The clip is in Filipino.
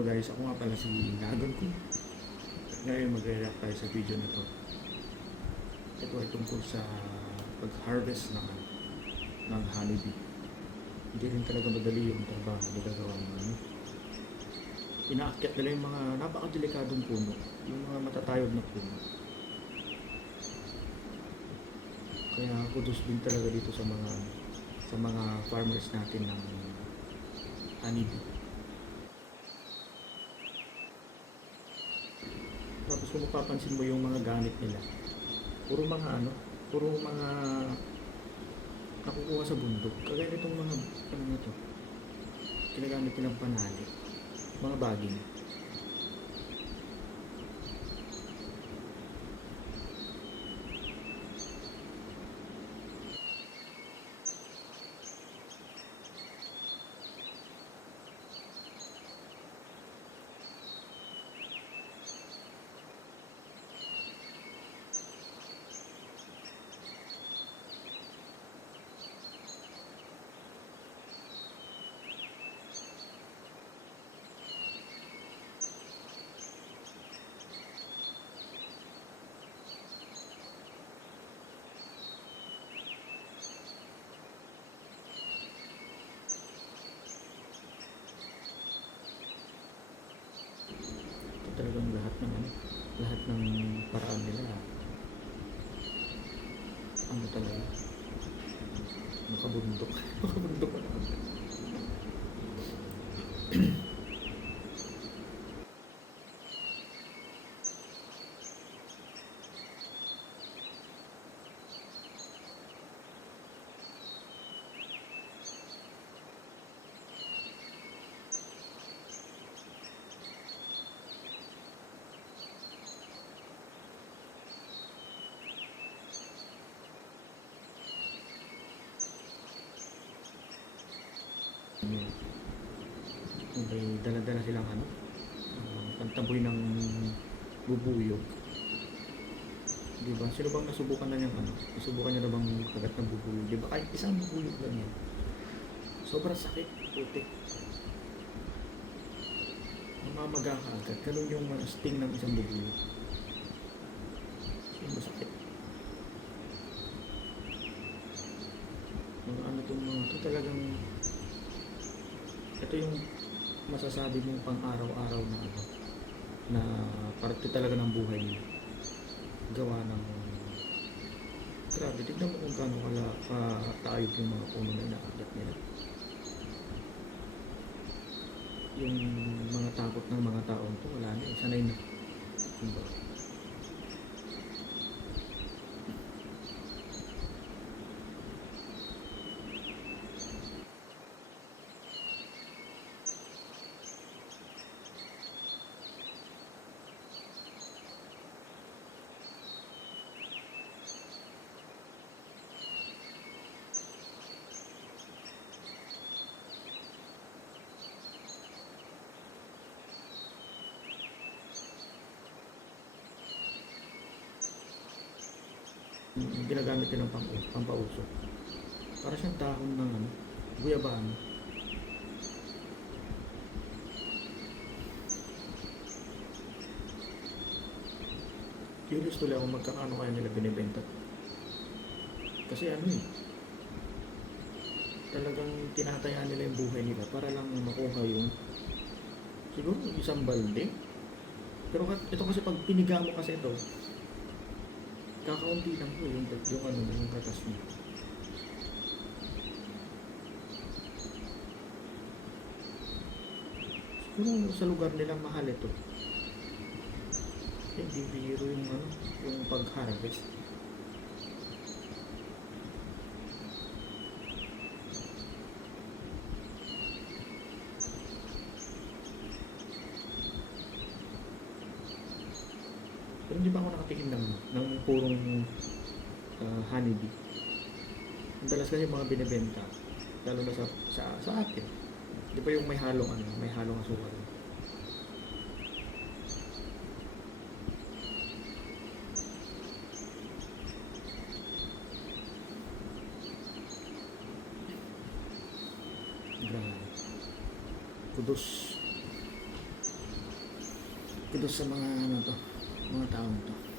Hello guys, ako nga pala si Nagon ko. Ngayon magre-react tayo sa video na to. Ito ay tungkol sa pag-harvest ng honeybee. Hindi rin talaga madali yung trabaho na ginagawa ng inaakyat nila yung mga napakadelikadong puno, yung mga matatayog na puno. Kaya kudos din talaga dito sa mga farmers natin ng honeybee. Tapos kung mapapansin mo yung mga gamit nila, puro mga nakukuha sa bundok. Kagaya nitong mga na to, ginagamit nilang panali, mga baging. Talagang lahat ng paraan nila talaga makabundok. Makabundok na. May dala-dala silang pantaboy ng bubuyog. Diba? Sino bang nasubukan na niyang nasubukan niya na bang kagat ng bubuyog? Diba? Kahit isang bubuyog lang yan. Sobrang sakit, putik. Mamamaga ka agad. Ganun yung sting ng isang bubuyog. Sobrang sakit. Ito talagang ito yung masasabi mong pang araw-araw na parte talaga ng buhay nila. Gawa ng grabe, tignan mo kung gaano katayog yung mga puno na inaakyat nila. Yung mga takot ng mga taong to, wala na, sanay na. Diba? Ginagamit nilang pampausok. Para siyang dahon ng guyabano. Curious tuloy ako magkakano kaya nila binibenta. Kasi talagang tinatayaan nila yung buhay nila para lang makuha yung siguro isang balde. Pero ito kasi pag piniga mo kasi ito, kakaunti lang po yung katas niya. Siguro sa lugar nilang mahal ito. Hindi biro yung pag-harvest. Pero hindi pa ako nakatikim ng purong honeybee. Madalas kasi yung mga binibenta, lalo na sa atin. Di ba yung may halong asukal. Grabe. Kudos. ko doon sa mga ano to, mga taong to.